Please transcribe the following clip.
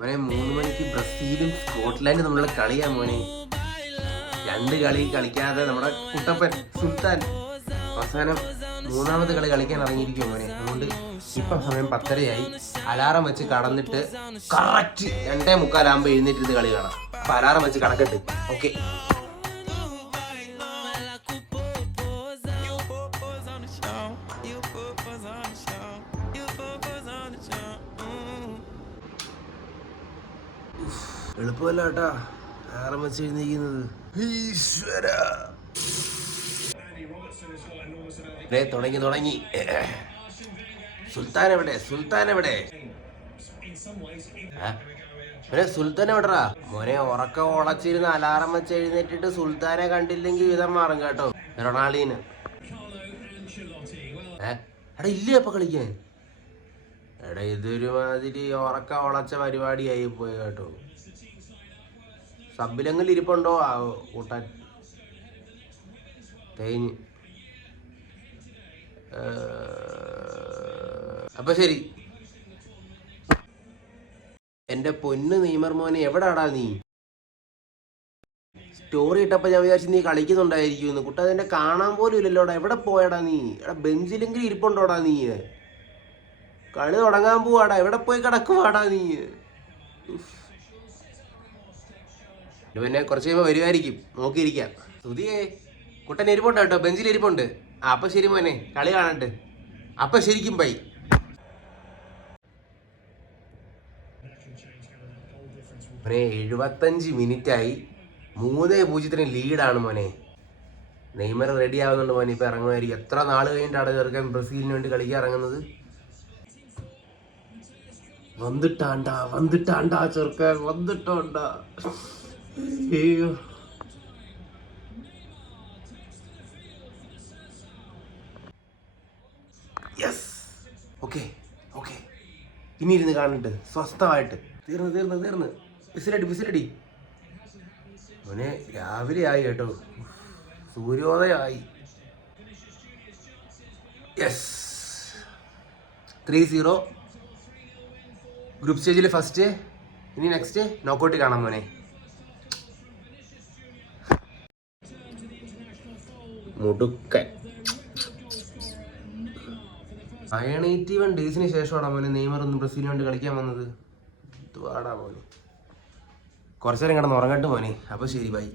മോനെ 3 മണിക്ക് ബ്രസീലും സ്കോട്ട്ലാൻഡ് തമ്മിലുള്ള കളിയാ മോനെ. 2 കളി കളിക്കാതെ നമ്മുടെ കുട്ടപ്പൻ സുൽത്താൻ അവസാനം 3ാമത്തെ കളി കളിക്കാൻ ഇറങ്ങിയിരിക്കും മോനെ. അതുകൊണ്ട് ഇപ്പം സമയം 10:30 അലാറം വെച്ച് കടന്നിട്ട് കറക്റ്റ് 2:45 എഴുന്നേറ്റിരുന്ന് കളി കാണാം. അപ്പം അലാറം വെച്ച് കടക്കട്ട്. ഓക്കെ. എളുപ്പമല്ല കേട്ടാ അലാറം വെച്ച് എഴുന്നേക്കുന്നത്. തുടങ്ങി. സുൽത്താൻ എവിടെ? സുൽത്താൻ എവിടെടാ മോനെ? ഉറക്കം ഉളച്ചിരുന്ന് അലാറം വെച്ച് എഴുന്നേറ്റിട്ട് സുൽത്താനെ കണ്ടില്ലെങ്കിൽ വിധം മാറും കേട്ടോ. റൊണാൾഡീന് എടാ ഇല്ലേ അപ്പൊ കളിക്കാൻ? എടാ ഇതൊരുമാതിരി ഉറക്കം ഉളച്ച പരിപാടിയായി പോയി കേട്ടോ. സബിലെങ്കിലും ഇരിപ്പുണ്ടോ കൂട്ടാൻ? തേഞ്ഞ്. അപ്പൊ ശരി. എന്റെ പൊന്ന് നെയ്മർ മോനെ, എവിടാടാ നീ? സ്റ്റോറി ഇട്ടപ്പോ ഞാൻ വിചാരിച്ചു നീ കളിക്കുന്നുണ്ടായിരിക്കും. കുട്ട അതെന്നെ കാണാൻ പോലും ഇല്ലല്ലോടാ. എവിടെ പോയടാ നീ? എടാ ബെഞ്ചിലെങ്കിലും ഇരിപ്പുണ്ടോടാ നീ? കളി തുടങ്ങാൻ പോവാടാ. എവിടെ പോയി കിടക്കുവാടാ നീ? പിന്നെ കുറച്ച് കഴിയുമ്പോൾ വരുമായിരിക്കും, നോക്കിയിരിക്കാം. സുധിയേ, കുട്ടൻ ഇരിപ്പുണ്ട് കേട്ടോ, ബെഞ്ചിൽ ഇരിപ്പുണ്ട്. അപ്പൊ ശരി മോനെ, കളി കാണണ്ട്. അപ്പൊ ശരിക്കും ബൈ. മോനെ 75 മിനിറ്റായി. 3-0 ലീഡാണ് മോനെ. നെയ്മർ റെഡി ആവുന്നുണ്ട് മോനെ. ഇപ്പൊ ഇറങ്ങുമായിരിക്കും. എത്ര നാൾ കഴിഞ്ഞിട്ടാണ് ചെറുക്കൻ ബ്രസീലിന് വേണ്ടി കളിക്കാൻ ഇറങ്ങുന്നത്? വന്നിട്ടാണ്ടാ ചെറുക്കൻ, വന്നിട്ടാണ്ടാ. അയ്യോ, യെസ്. ഓക്കെ. ഇനി ഇരുന്ന് കാണുന്നുണ്ട് സ്വസ്ഥമായിട്ട്. തീർന്ന്. വിസിലടി. മോനെ രാവിലെ ആയി കേട്ടോ, സൂര്യോദയമായി. യെസ്, 3-0 ഗ്രൂപ്പ് സ്റ്റേജിൽ ഫസ്റ്റ്. ഇനി നെക്സ്റ്റ് നോക്കൗട്ട് കാണാം മോനെ. മുടുക്കൻ. 81 ഡേയ്സിന് ശേഷമാണ് മോനെ നെയ്മർ ഒന്ന് ബ്രസീലിന് വേണ്ടി കളിക്കാൻ വന്നത്. ഇതുവാടാ മോനെ. കുറച്ചു നേരം കിടന്ന് ഉറങ്ങട്ടെ മോനെ. അപ്പോൾ ശരി, ബൈ.